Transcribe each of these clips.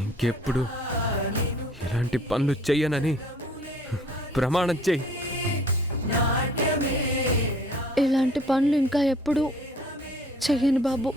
ఇంకెప్పుడు ఇలాంటి పనులు చెయ్యనని ప్రమాణం చెయ్యి. ఇలాంటి పనులు ఇంకా ఎప్పుడు చెయ్యను బాబు.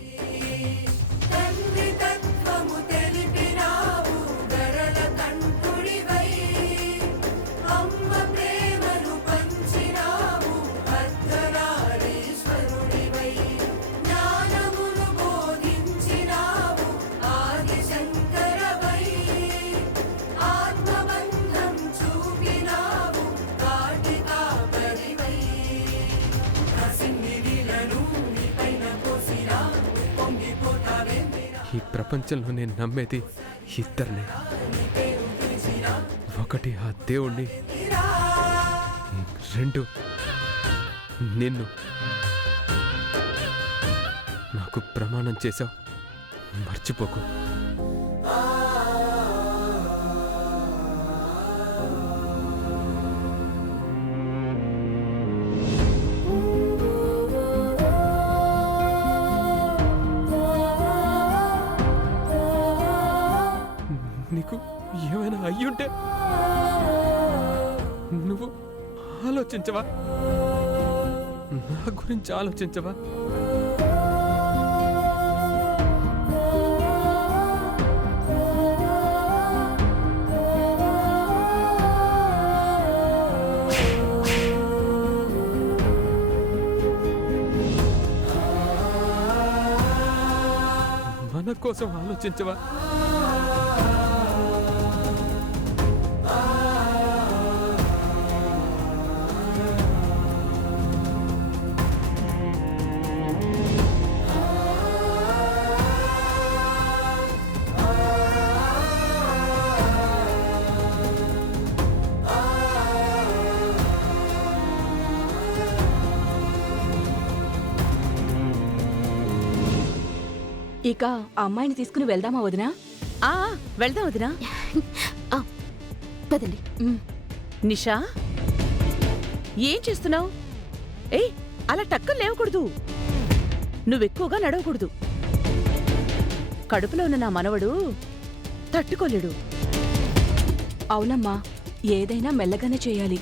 ఈ ప్రపంచంలో నేను నమ్మేది ఇద్దరిని. ఒకటి ఆ దేవుణ్ణి, రెండు నిన్ను. నాకు ప్రమాణం చేశావు, మర్చిపోకు. నీకు ఏమైనా అయ్యుంటే నువ్వు ఆలోచించవా? నా గురించి ఆలోచించవా? మన కోసం ఆలోచించవా? ఇక ఆ అమ్మాయిని తీసుకుని వెళ్దామా వదినా? వెళ్దాం వదినా. పదండి. నిషా, ఏం చేస్తున్నావు? ఏయ్, అలా టక్కలు లేవకూడదు. నువ్వెక్కువగా నడవకూడదు. కడుపులో ఉన్న నా మనవడు తట్టుకోలేడు. అవునమ్మా, ఏదైనా మెల్లగానే చేయాలి.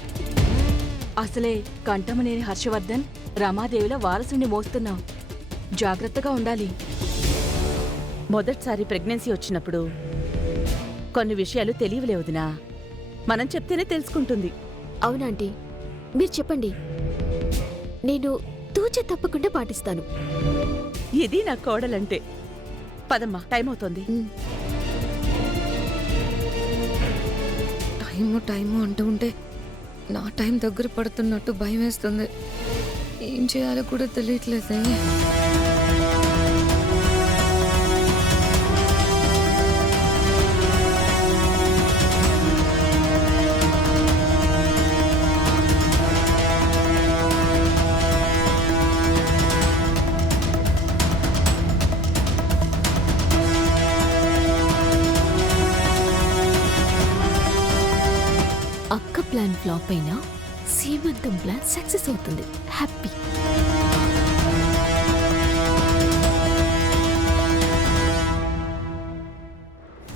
అసలే కంఠమనేని హర్షవర్ధన్ రమాదేవిల వారసుని మోస్తున్నావు. జాగ్రత్తగా ఉండాలి. మొదటిసారి ప్రెగ్నెన్సీ వచ్చినప్పుడు కొన్ని విషయాలు తెలియలేవుదినా. మనం చెప్తేనే తెలుసుకుంటుంది. అవునాంటీ, మీరు చెప్పండి, నేను తూచ తప్పకుండా పాటిస్తాను. ఇది నా కోడలంటే. పదమ్మా, టైం అవుతోంది. టైము అంటూ ఉంటే నా టైం దగ్గర పడుతున్నట్టు భయం వేస్తుంది. ఏం చేయాలో కూడా తెలియట్లేదే. అక్క ప్లాన్ ఫ్లాప్ అయినా సీమంతం ప్లాన్ సక్సెస్ అవుతుంది. హ్యాపీ.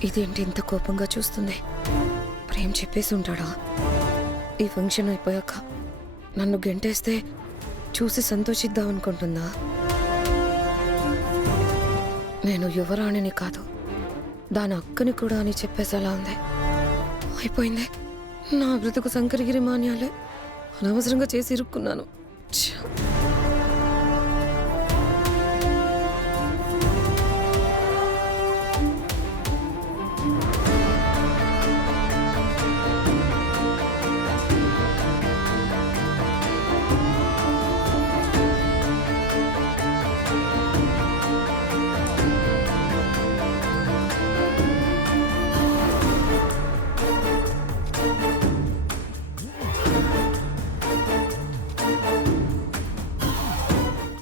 ఇదేంటి ఇంత కోపంగా చూస్తుంది? ప్రేమ చెప్పేసి ఉంటాడా? ఈ ఫంక్షన్ అయిపోయాక నన్ను గెంటేస్తే చూసి సంతోషిద్దాం అనుకుంటుందా? నేను యువరాణిని కాదు, దాని అక్కని కూడా అని చెప్పేసేలా ఉంది. అయిపోయింది. నా బ్రతుకు శంకరగిరి మాన్యాలే. అనవసరంగా చేసి ఇరుక్కున్నాను.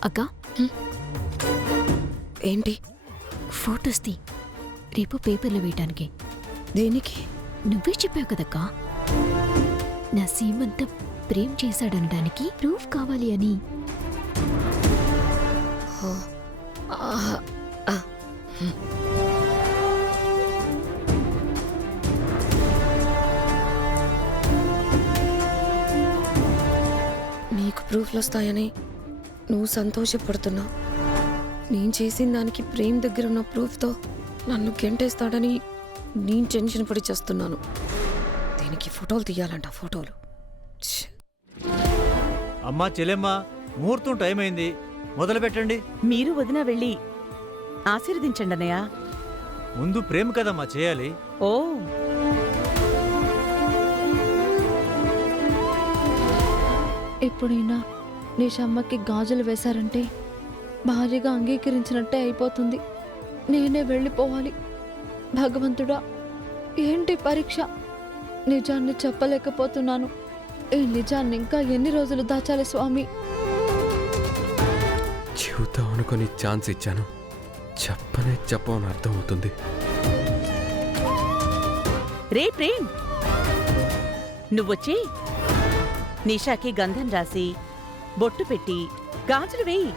అక్క, ఏంటి? ఫోటోస్ తీ, రేపు పేపర్లో వేయటానికి. దేనికి? నువ్వే చెప్పావు కదక్కా, నా సీమంతం ప్రేమ్ చేశాడనడానికి ప్రూఫ్ కావాలి అని. ప్రూఫ్లు వస్తాయని నువ్వు సంతోషపడుతున్నావు. నేను చేసిన దానికి ప్రేమ్ దగ్గర ఉన్న ప్రూఫ్తో నన్ను గెంటేస్తాడని నేను టెన్షన్ పడి చేస్తున్నాను. దీనికి ఫోటోలు తీయాలంట, ఫోటోలు. ఛ్! అమ్మా చెల్లెమ్మా, ముహూర్తం టైం అయింది, మొదలు పెట్టండి. మీరు వదిన వెళ్ళి ఆశీర్వదించండి అన్నయ్య. ముందు ప్రేమ కదమ్మా చేయాలి. ఓ ఎప్పుడైనా నిషమ్మకి గాజులు వేశారంటే భార్యగా అంగీకరించినట్టే అయిపోతుంది. నేనే వెళ్ళిపోవాలి. భగవంతుడా, ఏంటి పరీక్ష? నిజాన్ని చెప్పలేకపోతున్నాను. ఈ నిజాన్ని ఇంకా ఎన్ని రోజులు దాచాలి స్వామి? జీవితం అనుకొని ఛాన్స్ ఇచ్చాను, చెప్పని అర్థమవుతుంది. రే ప్రేమ్, నువ్వొచ్చి నిషాకి గంధం రాసి బొట్టు పెట్టి గాజులు వేయి.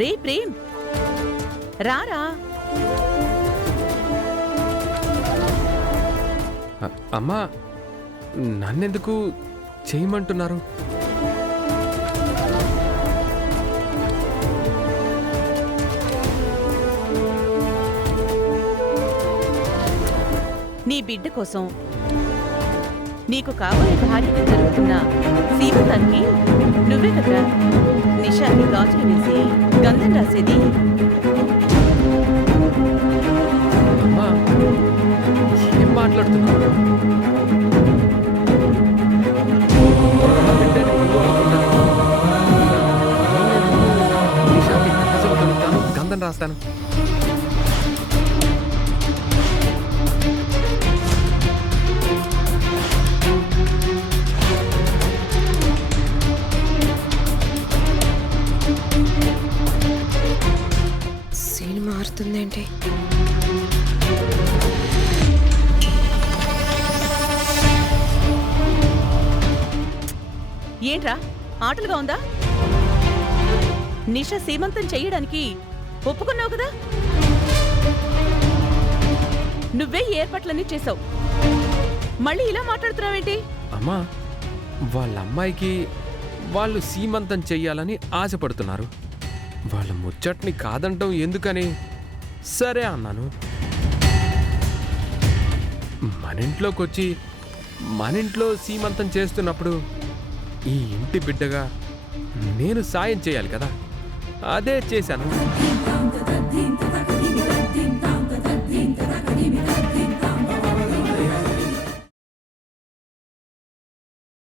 రే ప్రేమ్, రారా. అమ్మా, నన్నెందుకు చేయమంటున్నారు? నీ బిడ్డ కోసం నీకు కావాలి భార్యకి జరుగుతున్న సీమంతానికి నువ్వే కదా నిషాకి గాజులు వేసి గంధం రాసేది. అమ్మా, ఏం మాట్లాడుతున్నావు? గంధం రాస్తాను. సీన్ మారుతుందేంటి? ఏంట్రా ఆటలుగా ఉందా? నిషా సీమంతం చెయ్యడానికి ఒప్పుకున్నావు కదా? నువ్వే ఏర్పాట్లన్నీ చేసావు, మళ్ళీ ఇలా మాట్లాడుతున్నావేంటి? అమ్మా, వాళ్ళ అమ్మాయికి వాళ్ళు సీమంతం చెయ్యాలని ఆశపడుతున్నారు. వాళ్ళ ముచ్చట్ని కాదంటాం ఎందుకని సరే అన్నాను. మనింట్లోకొచ్చి మనింట్లో సీమంతం చేస్తున్నప్పుడు ఈ ఇంటి బిడ్డగా నేను సాయం చేయాలి కదా, అదే చేశాను.